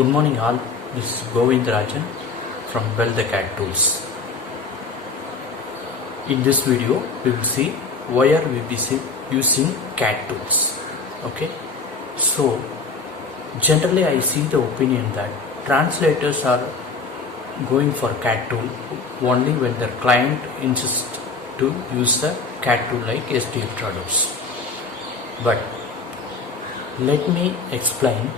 Good morning all, this is Govindarajan from Well the CAD Tools. In this video we will see why are we using CAD tools. Okay, so generally I see the opinion that translators are going for CAD tool only when their client insists to use the CAD tool like SDL Trados. But let me explain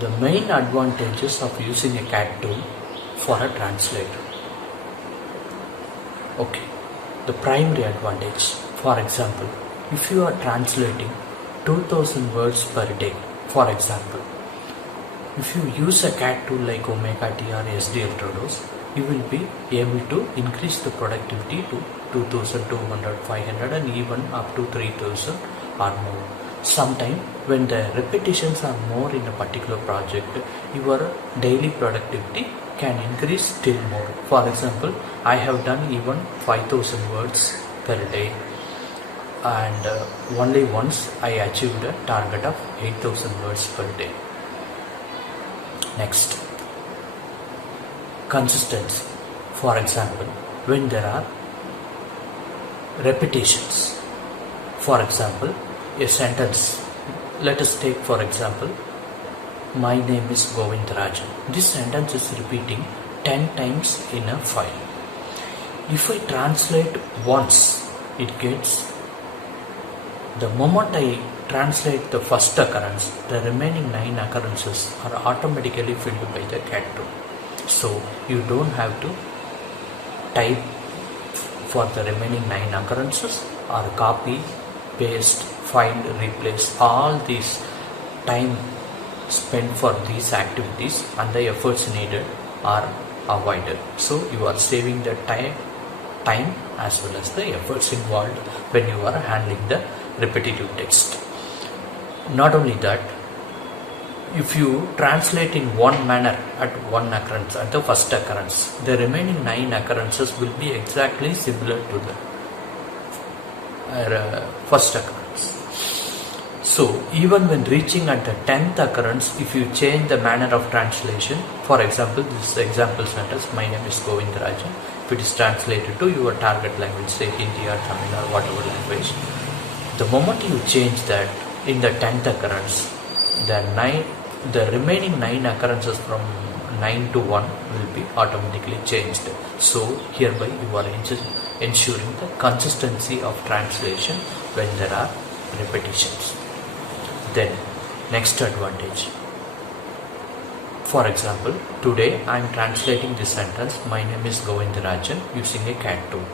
the main advantages of using a CAD tool for a translator. Okay, the primary advantage, for example, if you are translating 2000 words per day, for example, if you use a CAD tool like Omega T or SDL Trados, you will be able to increase the productivity to 2200, 500 and even up to 3000 or more. Sometimes when the repetitions are more in a particular project, your daily productivity can increase still more. For example, I have done even 5000 words per day, and only once I achieved a target of 8000 words per day. Next, consistency. For example, when there are repetitions, for example, a sentence, let us take for example, my name is Govindarajan. This sentence is repeating 10 times in a file. If I translate once, it gets, the moment I translate the first occurrence, the remaining 9 occurrences are automatically filled by the CAD tool. So you don't have to type for the remaining 9 occurrences or copy, paste, find, replace. All these time spent for these activities and the efforts needed are avoided. So you are saving the time as well as the efforts involved when you are handling the repetitive text. Not only that, if you translate in one manner at one occurrence, at the first occurrence, the remaining 9 occurrences will be exactly similar to the first occurrence. So even when reaching at the 10th occurrence, if you change the manner of translation, for example, this example sentence, my name is Govindarajan, if it is translated to your target language, say Hindi or Tamil or whatever language, the moment you change that in the 10th occurrence, the remaining 9 occurrences from 9 to 1 will be automatically changed. So hereby you are ensuring the consistency of translation when there are repetitions. Then next advantage, for example, today I am translating this sentence, my name is Govindarajan, using a CAD tool.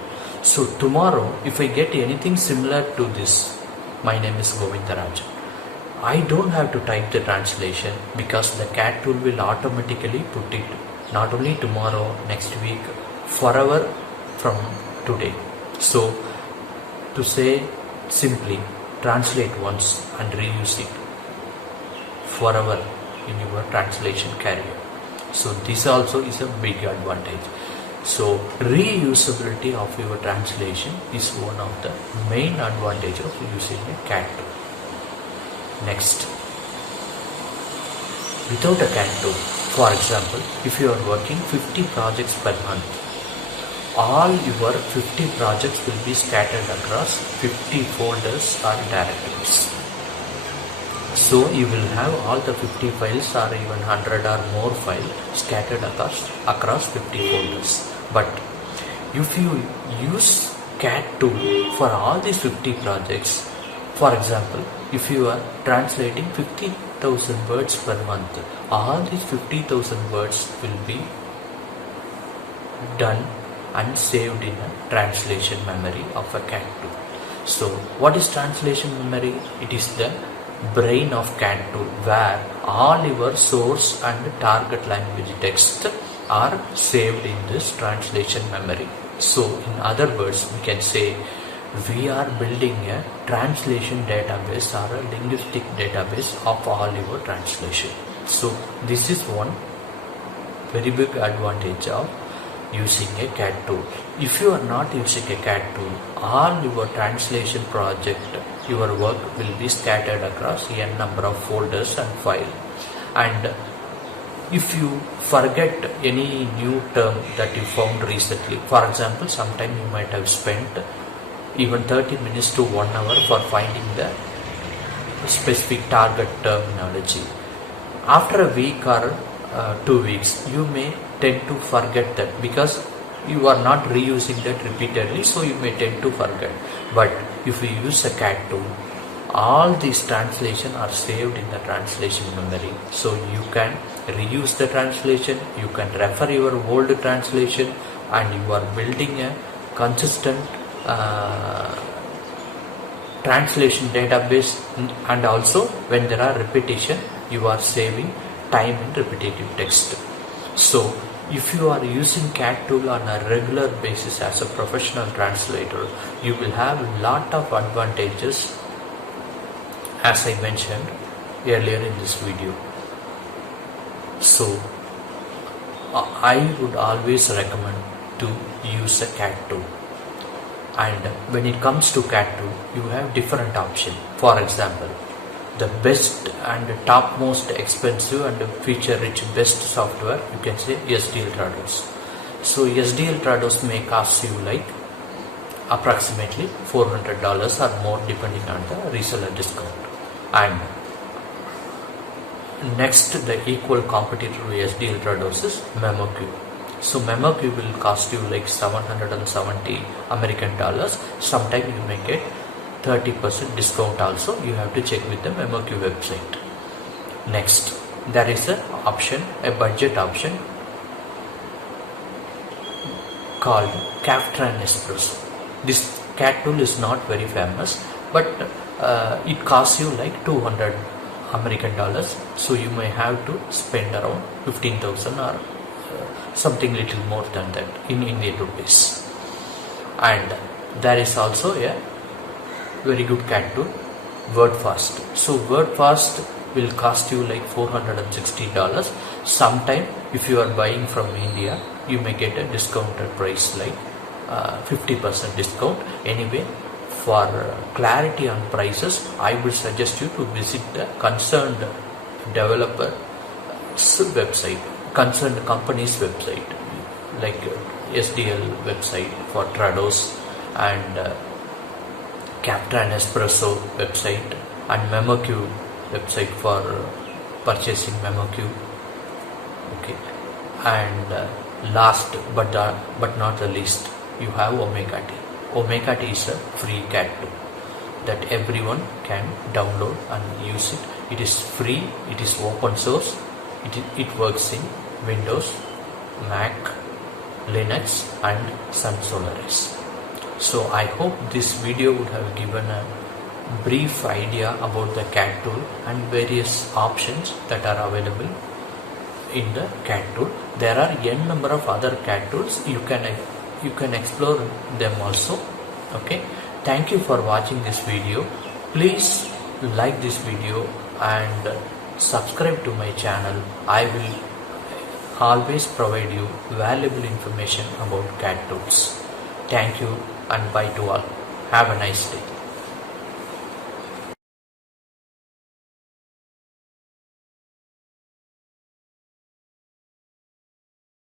So tomorrow if I get anything similar to this, my name is Govindarajan, I don't have to type the translation because the CAD tool will automatically put it not only tomorrow, next week, forever from today. So to say simply, translate once and reuse it forever in your translation career. So this also is a big advantage. So reusability of your translation is one of the main advantages of using a CAD tool. Next, without a CAD tool, for example, if you are working 50 projects per month, all your 50 projects will be scattered across 50 folders or directories. So you will have all the 50 files or even 100 or more files scattered across 50 folders. But if you use CAD tool for all these 50 projects, for example, if you are translating 50,000 words per month, all these 50,000 words will be done and saved in a translation memory of a CAD tool. So what is translation memory? It is the brain of CAD tool where all your source and target language text are saved in this translation memory. So in other words, we can say we are building a translation database or a linguistic database of all your translation. So this is one very big advantage of using a CAD tool. If you are not using a CAD tool, all your translation project, your work will be scattered across a number of folders and files, and if you forget any new term that you found recently, for example, sometime you might have spent even 30 minutes to 1 hour for finding the specific target terminology. After a week or 2 weeks, you may tend to forget that because you are not reusing that repeatedly, so you may tend to forget. But if you use a CAT tool, all these translations are saved in the translation memory, so you can reuse the translation, you can refer your old translation, and you are building a consistent translation database. And also when there are repetition, you are saving time in repetitive text. So if you are using CAT tool on a regular basis as a professional translator, you will have a lot of advantages, as I mentioned earlier in this video. So I would always recommend to use a CAT tool. And when it comes to CAT tool, you have different options. For example, the best and topmost expensive and feature rich best software, you can say SDL Trados. So SDL Trados may cost you like approximately $400 or more depending on the reseller discount. And next, the equal competitor to SDL Trados is MemoQ. So MemoQ will cost you like 770 American dollars. Sometimes you may get 30% discount also. You have to check with the MemoQ website. Next, there is a option, a budget option called Captran Espresso. This CAT tool is not very famous, but it costs you like 200 American dollars. So you may have to spend around 15,000 or something little more than that in Indian rupees. And there is also a very good CAT tool, WordFast. So WordFast will cost you like $460. Sometime if you are buying from India, you may get a discounted price like 50% discount. Anyway, for clarity on prices, I would suggest you to visit the concerned developer's website, concerned company's website, like SDL website for Trados, and Captran Espresso website, and MemoQ website for purchasing MemoQ. Okay, and last but not the least, you have Omega T. Omega T is a free CAT tool that everyone can download and use it. It is free, it is open source, it works in Windows, Mac, Linux and Sun Solaris. So I hope this video would have given a brief idea about the CAT tool and various options that are available in the CAT tool. There are n number of other CAT tools. You can explore them also. Okay, thank you for watching this video. Please like this video and subscribe to my channel. I will always provide you valuable information about CAT tools. Thank you and bye to all. Have a nice day.